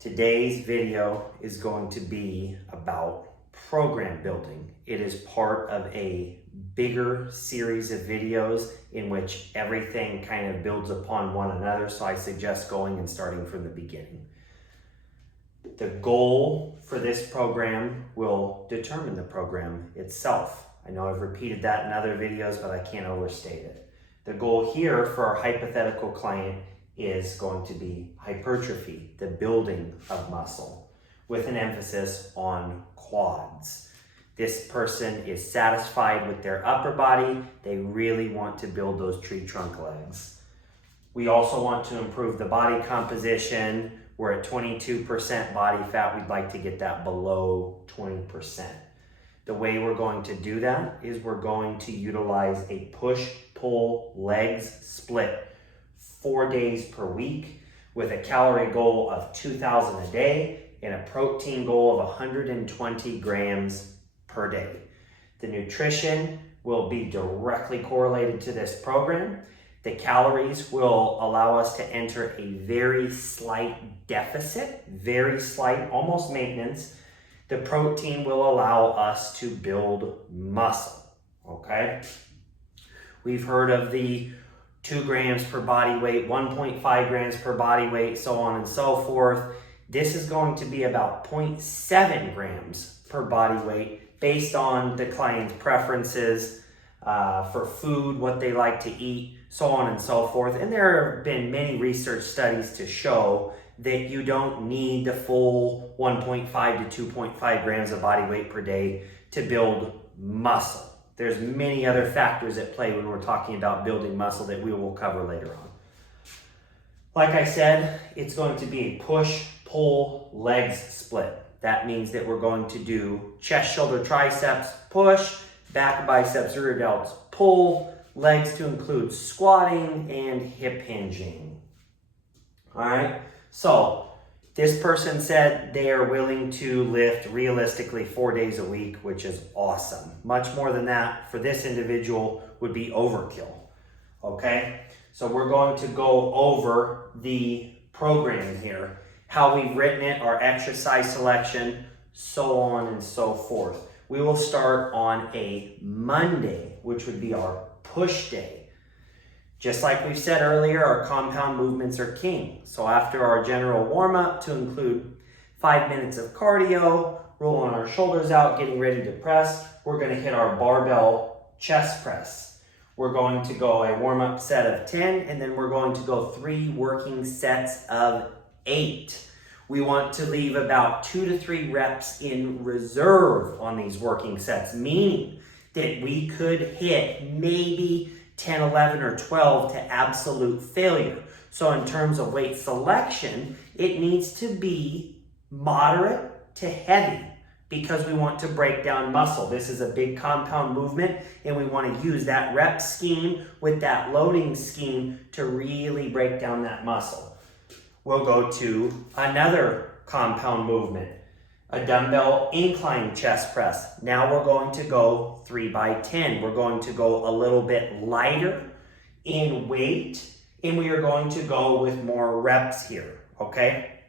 Today's video is going to be about program building. It is part of a bigger series of videos in which everything kind of builds upon one another, so I suggest going and starting from the beginning. The goal for this program will determine the program itself. I know I've repeated that in other videos, but I can't overstate it. The goal here for our hypothetical client is going to be hypertrophy, the building of muscle, with an emphasis on quads. This person is satisfied with their upper body. They really want to build those tree trunk legs. We also want to improve the body composition. We're at 22% body fat. We'd like to get that below 20%. The way we're going to do that is we're going to utilize a push-pull legs split 4 days per week with a calorie goal of 2,000 a day and a protein goal of 120 grams per day. The nutrition will be directly correlated to this program. The calories will allow us to enter a very slight deficit, very slight, almost maintenance. The protein will allow us to build muscle, okay? We've heard of the 2 grams per body weight, 1.5 grams per body weight, so on and so forth. This is going to be about 0.7 grams per body weight based on the client's preferences for food, what they like to eat, so on and so forth. And there have been many research studies to show that you don't need the full 1.5 to 2.5 grams of body weight per day to build muscle. There's many other factors at play when we're talking about building muscle that we will cover later on. Like I said, it's going to be a push-pull legs split. That means that we're going to do chest, shoulder, triceps, push, back biceps, rear delts, pull, legs to include squatting and hip hinging. All right, so this person said they are willing to lift realistically 4 days a week, which is awesome. Much more than that for this individual would be overkill, okay? So we're going to go over the program here, how we've written it, our exercise selection, so on and so forth. We will start on a Monday, which would be our push day. Just like we've said earlier, our compound movements are king. So after our general warm-up to include 5 minutes of cardio, rolling our shoulders out, getting ready to press, we're going to hit our barbell chest press. We're going to go a warm-up set of 10, and then we're going to go 3 working sets of 8. We want to leave about 2 to 3 reps in reserve on these working sets, meaning that we could hit maybe 10, 11, or 12 to absolute failure. So in terms of weight selection, it needs to be moderate to heavy because we want to break down muscle. This is a big compound movement, and we want to use that rep scheme with that loading scheme to really break down that muscle. We'll go to another compound movement, a dumbbell incline chest press. Now we're going to go 3 by 10. We're going to go a little bit lighter in weight, and we are going to go with more reps here, okay?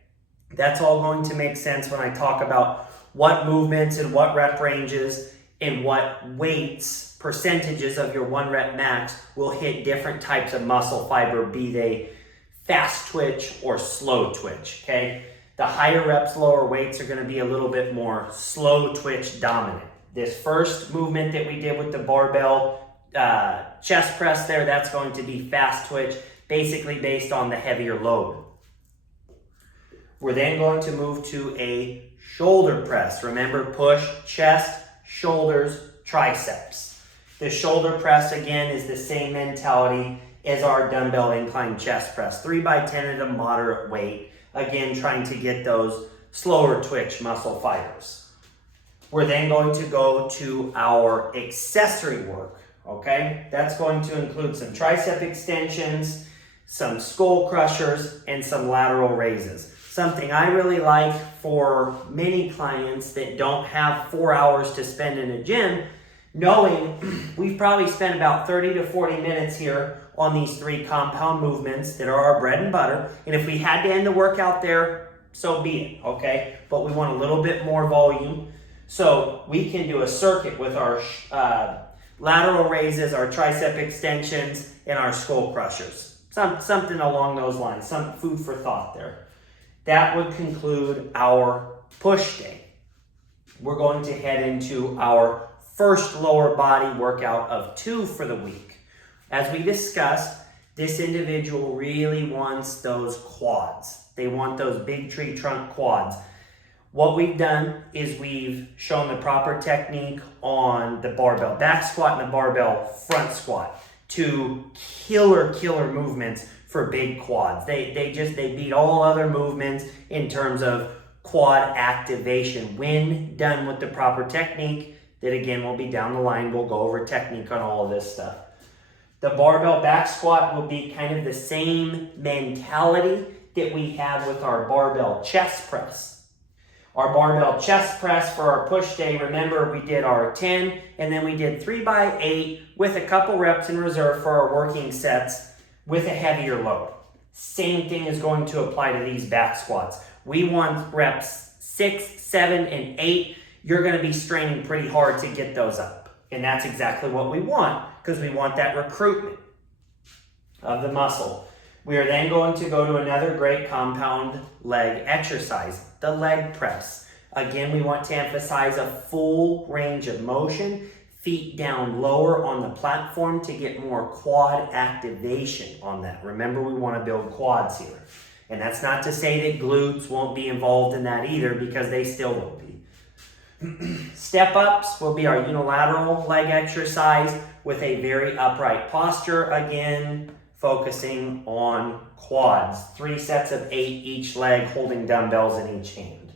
That's all going to make sense when I talk about what movements and what rep ranges and what weights, percentages of your 1 rep max will hit different types of muscle fiber, be they fast twitch or slow twitch, okay? The higher reps, lower weights are going to be a little bit more slow twitch dominant. This first movement that we did with the barbell chest press there, that's going to be fast twitch, basically based on the heavier load. We're then going to move to a shoulder press. Remember, push, chest, shoulders, triceps. The shoulder press, again, is the same mentality as our dumbbell incline chest press. 3 by 10 at a moderate weight. Again, trying to get those slower twitch muscle fibers. We're then going to go to our accessory work, okay? That's going to include some tricep extensions, some skull crushers, and some lateral raises. Something I really like for many clients that don't have 4 hours to spend in a gym, knowing we've probably spent about 30 to 40 minutes here on these 3 compound movements that are our bread and butter. And if we had to end the workout there, so be it, okay? But we want a little bit more volume. So we can do a circuit with our lateral raises, our tricep extensions, and our skull crushers. Something along those lines, some food for thought there. That would conclude our push day. We're going to head into our first lower body workout of 2 for the week. As we discussed, this individual really wants those quads. They want those big tree trunk quads. What we've done is we've shown the proper technique on the barbell back squat and the barbell front squat. 2 killer movements for big quads. They beat all other movements in terms of quad activation when done with the proper technique. That again will be down the line. We'll go over technique on all of this stuff. The barbell back squat will be kind of the same mentality that we had with our barbell chest press. Our barbell chest press for our push day, remember we did our 10 and then we did 3 by 8 with a couple reps in reserve for our working sets with a heavier load. Same thing is going to apply to these back squats. We want reps 6, 7, and 8. You're going to be straining pretty hard to get those up. And that's exactly what we want because we want that recruitment of the muscle. We are then going to go to another great compound leg exercise, the leg press. Again, we want to emphasize a full range of motion, feet down lower on the platform to get more quad activation on that. Remember, we want to build quads here. And that's not to say that glutes won't be involved in that either, because they still will be. Step ups will be our unilateral leg exercise with a very upright posture. Again, focusing on quads. 3 sets of 8 each leg, holding dumbbells in each hand.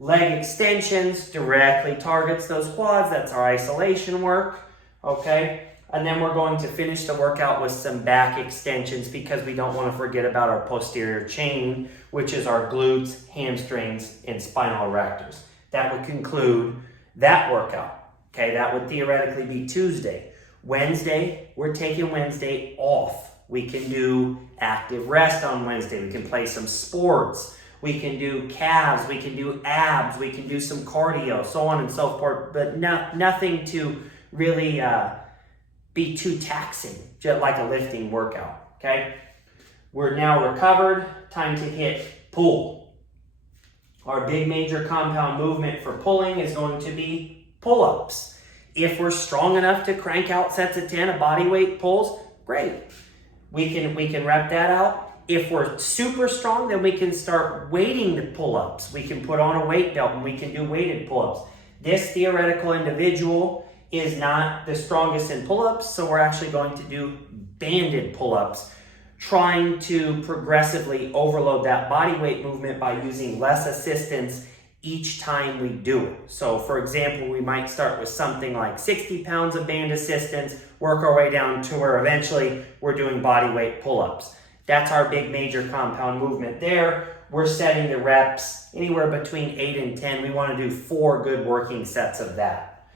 Leg extensions directly targets those quads. That's our isolation work, okay? And then we're going to finish the workout with some back extensions because we don't want to forget about our posterior chain, which is our glutes, hamstrings, and spinal erectors. That would conclude that workout, okay? That would theoretically be Tuesday. Wednesday, we're taking Wednesday off. We can do active rest on Wednesday. We can play some sports. We can do calves. We can do abs. We can do some cardio, so on and so forth, but nothing to really be too taxing, just like a lifting workout, okay? We're now recovered. Time to hit pull. Our big major compound movement for pulling is going to be pull-ups. If we're strong enough to crank out sets of 10 of body weight pulls, great. We can rep that out. If we're super strong, then we can start weighting the pull-ups. We can put on a weight belt and we can do weighted pull-ups. This theoretical individual is not the strongest in pull-ups, so we're actually going to do banded pull-ups, trying to progressively overload that body weight movement by using less assistance each time we do it. So for example, we might start with something like 60 pounds of band assistance, work our way down to where eventually we're doing body weight pull-ups. That's our big major compound movement there. We're setting the reps anywhere between 8 and 10. We want to do 4 good working sets of that.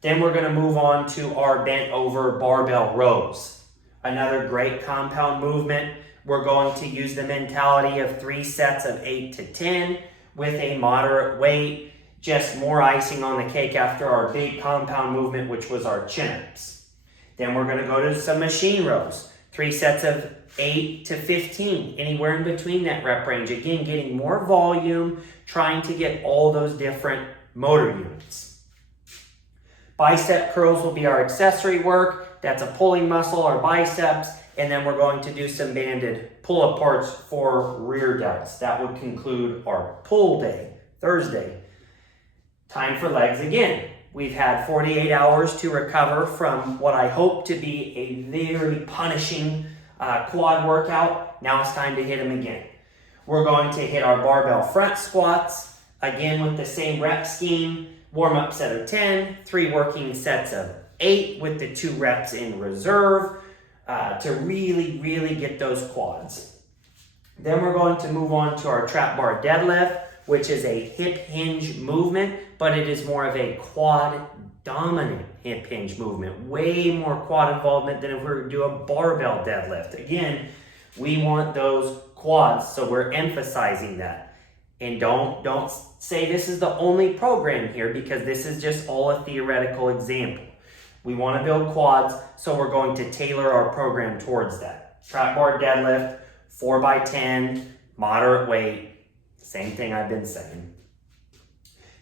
Then we're going to move on to our bent over barbell rows. Another great compound movement. We're going to use the mentality of 3 sets of 8 to 10 with a moderate weight, just more icing on the cake after our big compound movement, which was our chin-ups. Then we're going to go to some machine rows. 3 sets of 8 to 15, anywhere in between that rep range. Again, getting more volume, trying to get all those different motor units. Bicep curls will be our accessory work. That's a pulling muscle, our biceps. And then we're going to do some banded pull aparts for rear delts. That would conclude our pull day, Thursday. Time for legs again. We've had 48 hours to recover from what I hope to be a very punishing quad workout. Now it's time to hit them again. We're going to hit our barbell front squats, again with the same rep scheme. Warm up set of 10, 3 working sets of 8 with the 2 reps in reserve to really get those quads. Then we're going to move on to our trap bar deadlift, which is a hip hinge movement, but it is more of a quad dominant hip hinge movement. Way more quad involvement than if we were to do a barbell deadlift. Again, we want those quads, so we're emphasizing that. And don't say this is the only program here, because this is just all a theoretical example. We want to build quads, so we're going to tailor our program towards that. Trap bar deadlift, 4x10, moderate weight, same thing I've been saying.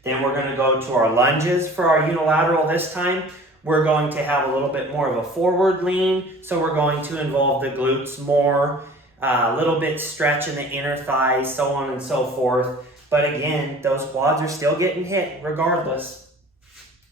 Then we're going to go to our lunges for our unilateral this time. We're going to have a little bit more of a forward lean, so we're going to involve the glutes more, a little bit stretch in the inner thighs, so on and so forth. But again, those quads are still getting hit regardless.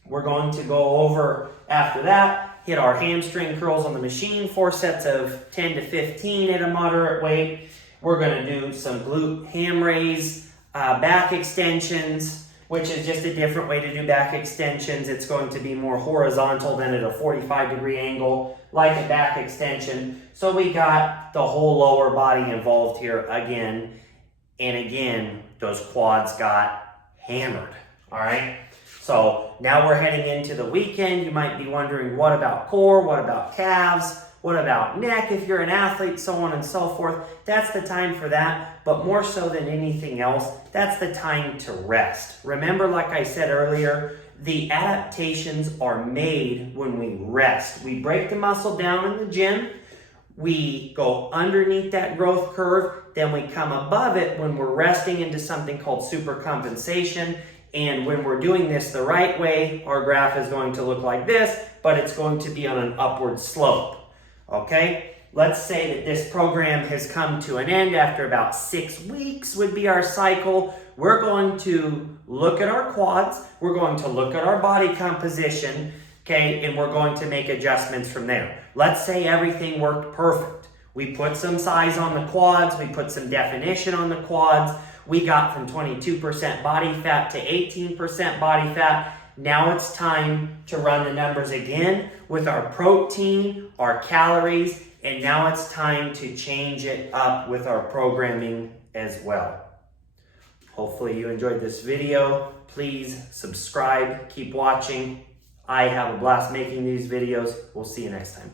We're going to go over after that, hit our hamstring curls on the machine, 4 sets of 10 to 15 at a moderate weight. We're going to do some glute ham raise, back extensions, which is just a different way to do back extensions. It's going to be more horizontal than at a 45-degree angle, like a back extension. So we got the whole lower body involved here again. And again, those quads got hammered, all right? So now we're heading into the weekend. You might be wondering, what about core? What about calves? What about neck if you're an athlete, so on and so forth? That's the time for that, but more so than anything else, that's the time to rest. Remember, like I said earlier, the adaptations are made when we rest. We break the muscle down in the gym, we go underneath that growth curve, then we come above it when we're resting into something called supercompensation. And when we're doing this the right way, our graph is going to look like this, but it's going to be on an upward slope. Okay, let's say that this program has come to an end after about 6 weeks would be our cycle. We're going to look at our quads, we're going to look at our body composition, okay, and we're going to make adjustments from there. Let's say everything worked perfect. We put some size on the quads, we put some definition on the quads, we got from 22% body fat to 18% body fat. Now it's time to run the numbers again with our protein, our calories, and now it's time to change it up with our programming as well. Hopefully you enjoyed this video. Please subscribe, keep watching. I have a blast making these videos. We'll see you next time.